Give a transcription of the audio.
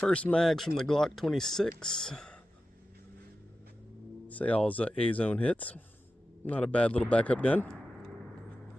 First mags from the Glock 26. Say all's A-zone hits. Not a bad little backup gun.